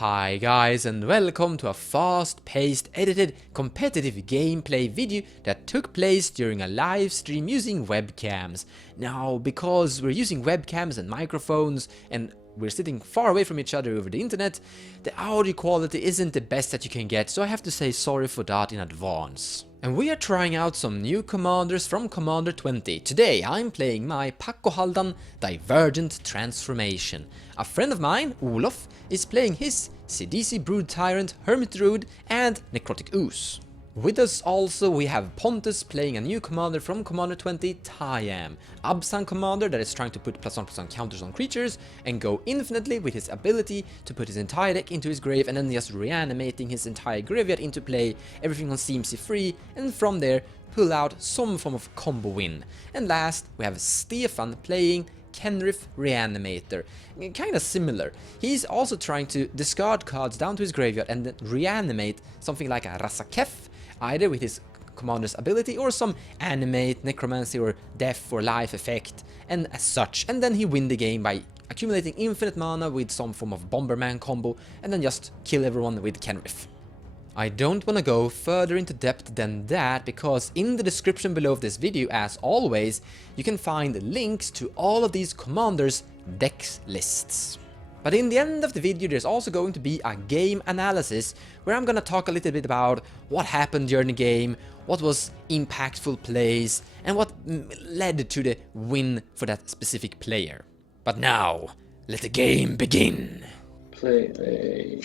Hi guys, and welcome to a fast-paced, edited, competitive gameplay video that took place during a live stream using webcams. Now, because we're using webcams and microphones and we're sitting far away from each other over the internet, the audio quality isn't the best that you can get, so I have to say sorry for that in advance. And we are trying out some new commanders from Commander 20. Today I'm playing my Pako Haldan Divergent Transformation. A friend of mine, Olof, is playing his Sidisi Brood Tyrant, Hermit Druid and Necrotic Ooze. With us also we have Pontus playing a new commander from Commander 20, Tayam. Absan commander that is trying to put +1/+1 counters on creatures and go infinitely with his ability to put his entire deck into his grave and then just reanimating his entire graveyard into play, everything on CMC free, and from there pull out some form of combo win. And last we have Stefan playing Kenrith reanimator, kinda similar. He's also trying to discard cards down to his graveyard and then reanimate something like a Rasaketh, either with his commander's ability or some animate, necromancy or death or life effect, and as such. And then he win the game by accumulating infinite mana with some form of Bomberman combo and then just kill everyone with Kenrith. I don't want to go further into depth than that, because in the description below of this video, as always, you can find links to all of these commanders' deck lists. But in the end of the video there's also going to be a game analysis where I'm gonna talk a little bit about what happened during the game, what was impactful plays, and what led to the win for that specific player. But now, let the game begin! Play a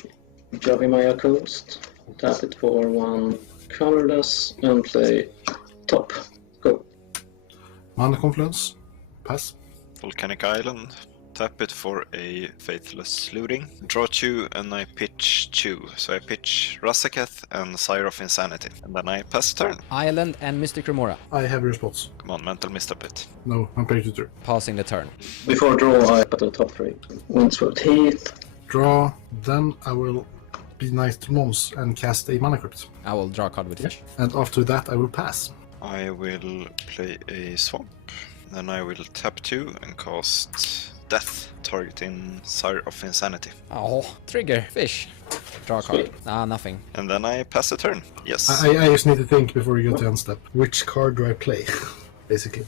Javimaya Coast, tap it for 1 colorless, and play top. Go. Mana Confluence, pass. Volcanic Island, tap it for a Faithless Looting, draw 2 and I pitch 2, so I pitch Rasaketh and Sire of Insanity, and then I pass turn. Island and Mystic Remora. I have your spots. Come on, mental misstep it. No, I'm paying tutor. Passing the turn. Before draw, I put the top 3. Windswept Heath. Draw, then I will be nice to Mons and cast a Mana Crypt. I will draw a card with fish. And after that I will pass. I will play a Swamp, then I will tap 2 and cast Death, targeting Sire of Insanity. Oh, trigger, fish. Draw a card. Ah, nothing. And then I pass the turn, yes. I just need to think before you go to end step. Which card do I play? Basically.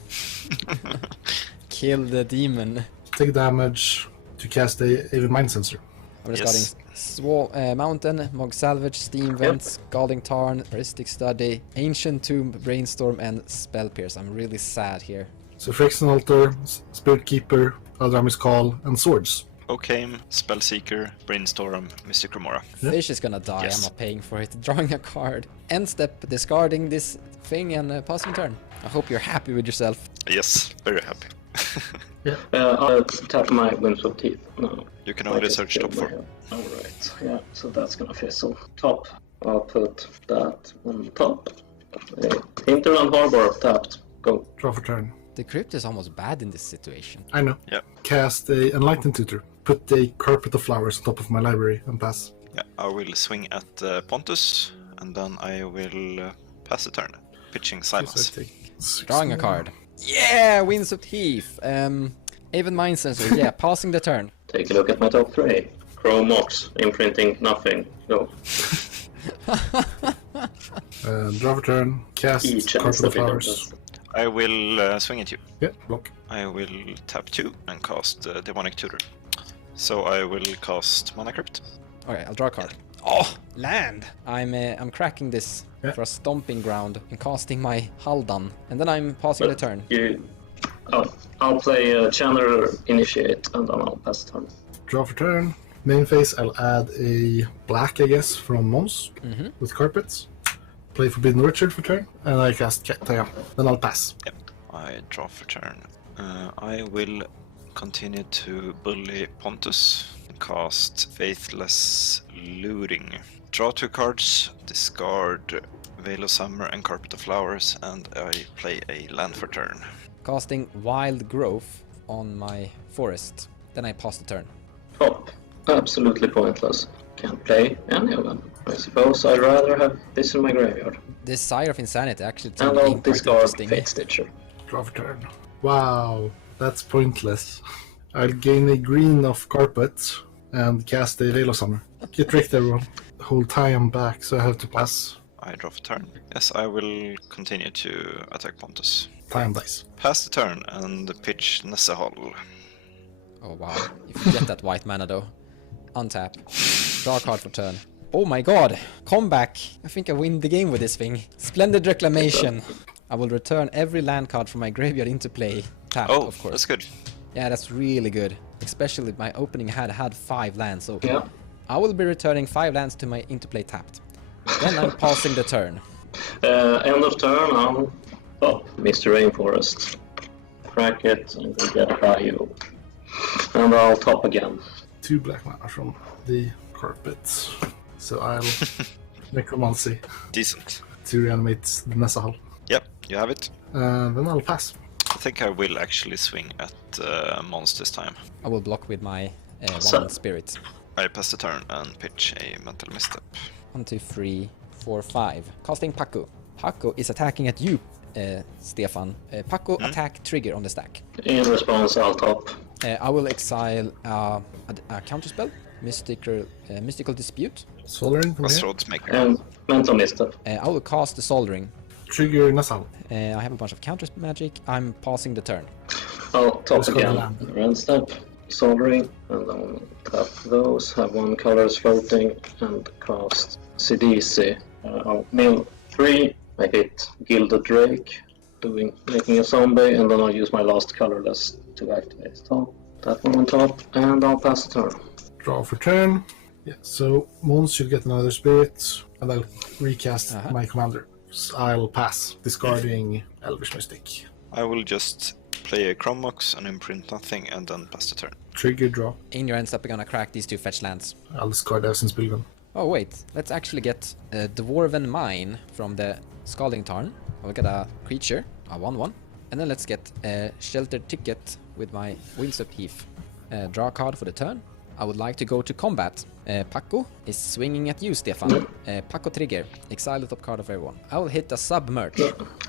Kill the demon. Take damage to cast a Even Mind Sensor. I'm Yes. discarding Mountain, Mog Salvage, Steam Vents, Scalding Tarn, Heuristic Study, Ancient Tomb, Brainstorm, and Spell Pierce. I'm really sad here. So Phyrexian Altar, Spirit Keeper, Aldrami's Call, and Swords. Okame, Spellseeker, Brainstorm, Mystic Remora. Yeah. Fish is gonna die, Yes. I'm not paying for it. Drawing a card. End step, discarding this thing and passing turn. I hope you're happy with yourself. Yes, very happy. I'll tap my Windswept Heath. No. You can only search top 4. Alright, yeah, so that's gonna fizzle. Top, I'll put that on top. Hinterland Harbor tapped. Go. Draw for turn. The crypt is almost bad in this situation. I know. Yeah. Cast a Enlightened Tutor. Put a Carpet of Flowers on top of my library and pass. Yeah, I will swing at Pontus, and then I will pass the turn, pitching Silence. So I take 6 Drawing a more. card. Yeah, Windswept Heath. Even Mind Sensor, yeah, passing the turn. Take a look at my top 3. Chrome Mox, imprinting nothing. Go. Draw for turn. Cast Each Carpet of Flowers. I will swing at you. Yeah, block. I will tap 2 and cast Demonic Tutor. So I will cast Mana Crypt. Okay, I'll draw a card. Oh, land! I'm cracking this Yeah. for a stomping ground and casting my Haldan, and then I'm passing the turn. I'll play Channeler Initiate and then I'll pass the turn. Draw for turn. Main phase, I'll add a black, I guess, from Mons with carpets. Play Forbidden Orchard for turn, and I cast Tayam. Then I'll pass. Yep. I draw for turn. I will continue to bully Pontus and cast Faithless Looting. Draw 2 cards, discard Veil of Summer and Carpet of Flowers, and I play a land for turn. Casting Wild Growth on my forest. Then I pass the turn. Top. Absolutely pointless. Can't play any of them. I suppose I'd rather have this in my graveyard. This Sire of Insanity actually And turned I'll in quite discard interesting. Fate Stitcher. Draw for turn. Wow, that's pointless. I'll gain a green of carpet and cast a Veil of Summer. Get wrecked, everyone. Hold Tayam back, so I have to pass. I draw for turn. Yes, I will continue to attack Pontus. Tayam dice. Pass the turn and pitch Nessahal. Oh wow, if you get that white mana though. Untap. Draw a card for turn. Oh my god! Comeback! I think I win the game with this thing. Splendid Reclamation. I will return every land card from my graveyard into play. Tapped, Oh, of course. that's good. Yeah, that's really good. Especially my opening had 5 lands, so Yeah. I will be returning 5 lands to my into play tapped. Then I'm passing the turn. End of turn, I'm up, Mr. Rainforest. Crack it and go get Bayou. And I'll top again. 2 black mana from the carpet. So I'll necromancy Decent. to reanimate the Nessahal. Yep, you have it. Then I'll pass. I think I will actually swing at Mons this time. I will block with my So- 1 spirit. I pass the turn and pitch a mental misstep. 1, 2, 3, 4, 5. Casting Pako. Pako is attacking at you, Stefan. Pako attack trigger on the stack. In response, I'll top. I will exile a counterspell, mystical dispute. Soldering from here. Crossroads Maker. And mental misstep. I will cast the soldering. Trigger Nessahal. I have a bunch of counter magic. I'm passing the turn. I'll top Let's go to again. land. Red step, soldering, and then tap those, have 1 colors floating, and cast Sidisi. I'll mill 3, make it Gilded Drake, making a zombie, and then I'll use my last colorless to activate top. That one on top, and I'll pass the turn. Draw for turn. Yeah, so Mons should get another spirit, and I'll recast my commander. So I'll pass, discarding Elvish Mystic. I will just play a Chromox and imprint nothing and then pass the turn. Trigger draw. In your end step, I'm gonna crack these 2 fetch lands. I'll discard Essence Pilgrim. Oh wait, let's actually get a Dwarven Mine from the Scalding Tarn. I'll get a creature, a 1/1. And then let's get a Sheltered Ticket with my Windswept Heath. Draw a card for the turn. I would like to go to combat. Pako is swinging at you, Stefan. Pako trigger. Exile the top card of everyone. I will hit a submerge.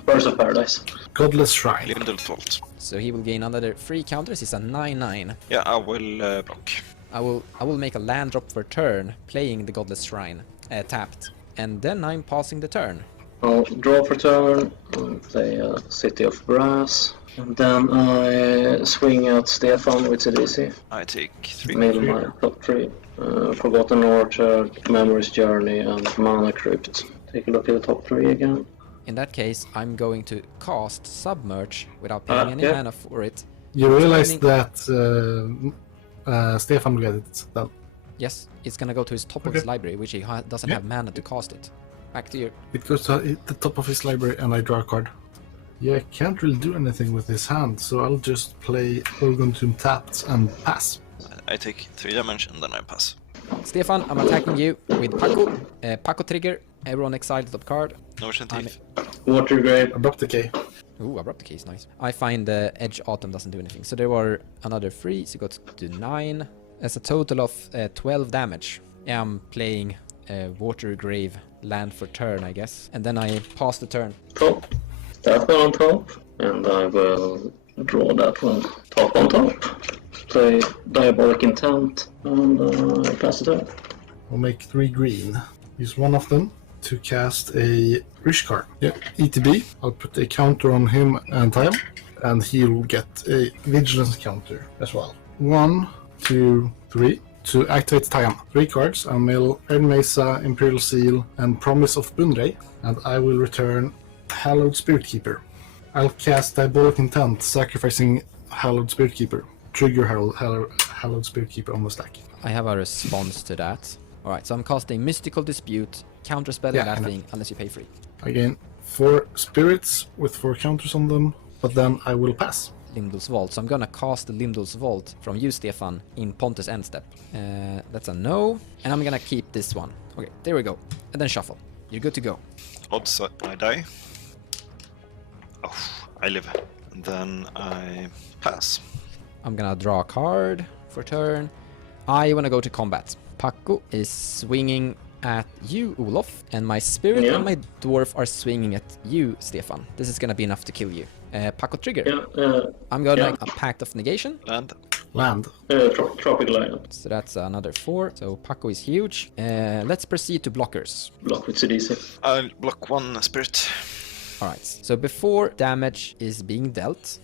Birds of Paradise. Godless Shrine. Lindel Vault. So he will gain another 3 counters. It's a 9/9. Yeah, I will block. I will make a land drop for turn, playing the Godless Shrine, tapped. And then I'm passing the turn. I'll draw for turn, and play City of Brass. And then I swing at Stefan with CDC. I take 3. Middle my top 3. Forgotten Orchard, Memory's Journey, and Mana Crypt. Take a look at the top 3 again. In that case, I'm going to cast Submerge without paying any yeah. mana for it. You realize Turning- that Stefan will get it then. Yes, it's gonna go to his top of his library, which he doesn't Yeah. have mana to cast it. Back to you. It goes to the top of his library and I draw a card. Yeah, I can't really do anything with his hand, so I'll just play Orgon Tomb tapped and pass. I take 3 damage and then I pass. Stefan, I'm attacking you with Pako. Pako trigger. Everyone exile the top card. Notion Thief. Water Grave. Abrupt Decay. Ooh, abrupt case, nice. I find the Edge Autumn doesn't do anything. So there were another 3, so got to 9. That's a total of 12 damage. Yeah, I'm playing Water Grave land for turn, I guess. And then I pass the turn. Top. That one on top. And I will draw that one. Top on top. Play Diabolic Intent. And pass the turn. I'll make 3 green. Use one of them to cast a Rish card. Yeah, ETB. I'll put a counter on him and Tayam. And he'll get a Vigilance counter as well. 1, 2, 3. To activate Tayam, 3 cards. I'll mill Ern Mesa, Imperial Seal, and Promise of Bunrei. And I will return Hallowed Spirit Keeper. I'll cast Diabolic Intent, sacrificing Hallowed Spirit Keeper. Trigger Hallowed Spirit Keeper on the stack. I have a response to that. Alright, so I'm casting Mystical Dispute, counterspell Yeah, that I know. thing, unless you pay 3. Again, 4 spirits with 4 counters on them, but then I will pass. Limdol's Vault. So I'm gonna cast the Limdol's Vault from you, Stefan, in Pontus end step. That's a no. And I'm gonna keep this one. Okay, there we go. And then shuffle. You're good to go. Odds I die. Oh, I live. And then I pass. I'm gonna draw a card for turn. I wanna go to combat. Pako is swinging at you, Olof, and my spirit Yeah. and my dwarf are swinging at you, Stefan. This is gonna be enough to kill you. Pako trigger. Yeah, I'm gonna yeah. make a Pact of Negation. Land. Land. Tropical island. So that's another 4. So Pako is huge. Let's proceed to blockers. Block with CDC. I'll block 1 spirit. Alright, so before damage is being dealt,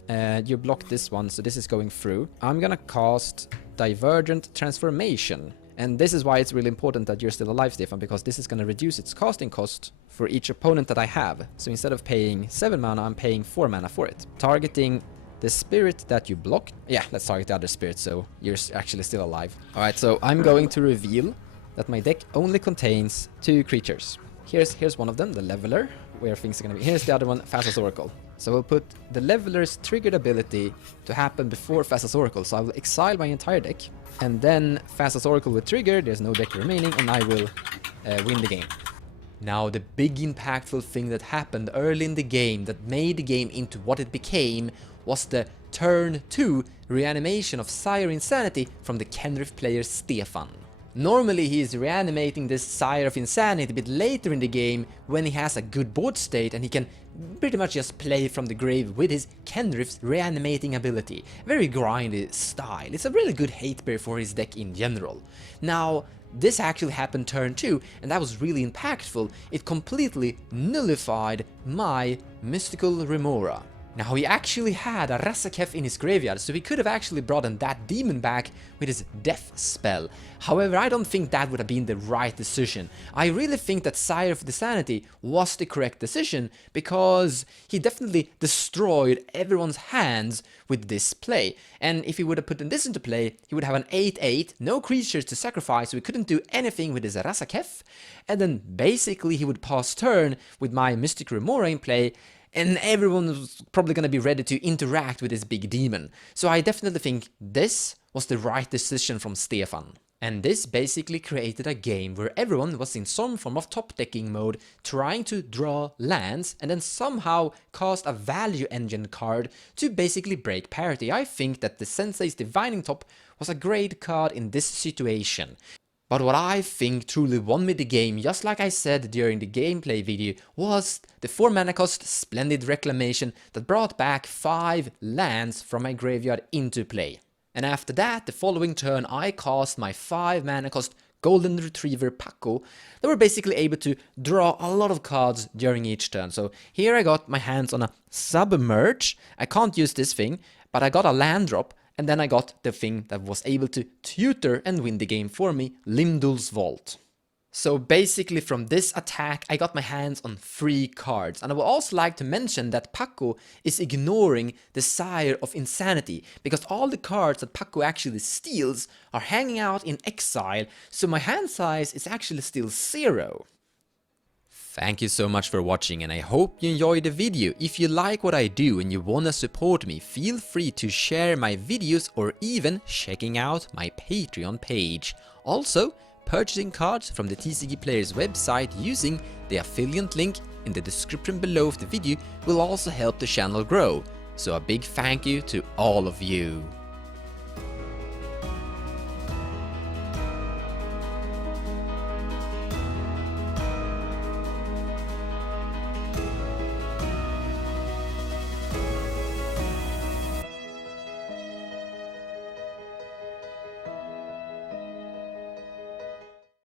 you block this one, so this is going through. I'm gonna cast Divergent Transformation. And this is why it's really important that you're still alive, Stefan, because this is gonna reduce its casting cost for each opponent that I have. So instead of paying 7 mana, I'm paying 4 mana for it. Targeting the spirit that you blocked. Yeah, let's target the other spirit, so you're actually still alive. Alright, so I'm going to reveal that my deck only contains 2 creatures. Here's one of them, the Leveler, where things are gonna be. Here's the other one, Thassa's Oracle. So we'll put the Leveler's triggered ability to happen before Thassa's Oracle. So I will exile my entire deck, and then Thassa's Oracle will trigger, there's no deck remaining, and I will win the game. Now, the big impactful thing that happened early in the game that made the game into what it became was the turn 2 reanimation of Sire Insanity from the Kenrith player Stefan. Normally he is reanimating this Sire of Insanity a bit later in the game when he has a good board state and he can pretty much just play from the grave with his Kenrith's reanimating ability. Very grindy style. It's a really good hate bear for his deck in general. Now, this actually happened turn 2, and that was really impactful. It completely nullified my Mystical Remora. Now, he actually had a Rasaketh in his graveyard, so he could have actually brought in that demon back with his death spell. However, I don't think that would have been the right decision. I really think that Sire of Insanity was the correct decision, because he definitely destroyed everyone's hands with this play. And if he would have put this into play, he would have an 8/8, no creatures to sacrifice, so he couldn't do anything with his Rasaketh. And then basically he would pass turn with my Mystic Remora in play, and everyone was probably going to be ready to interact with this big demon. So I definitely think this was the right decision from Stefan. And this basically created a game where everyone was in some form of top decking mode, trying to draw lands and then somehow cast a value engine card to basically break parity. I think that the Sensei's Divining Top was a great card in this situation. But what I think truly won me the game, just like I said during the gameplay video, was the 4 mana cost Splendid Reclamation that brought back 5 lands from my graveyard into play. And after that, the following turn, I cast my 5 mana cost Golden Retriever Pako that were basically able to draw a lot of cards during each turn. So here I got my hands on a Submerge. I can't use this thing, but I got a land drop. And then I got the thing that was able to tutor and win the game for me, Limdul's Vault. So basically from this attack I got my hands on 3 cards. And I would also like to mention that Pako is ignoring the Sire of Insanity, because all the cards that Pako actually steals are hanging out in exile, so my hand size is actually still 0. Thank you so much for watching, and I hope you enjoyed the video. If you like what I do and you wanna support me, feel free to share my videos or even checking out my Patreon page. Also, purchasing cards from the TCG Players website using the affiliate link in the description below of the video will also help the channel grow. So a big thank you to all of you.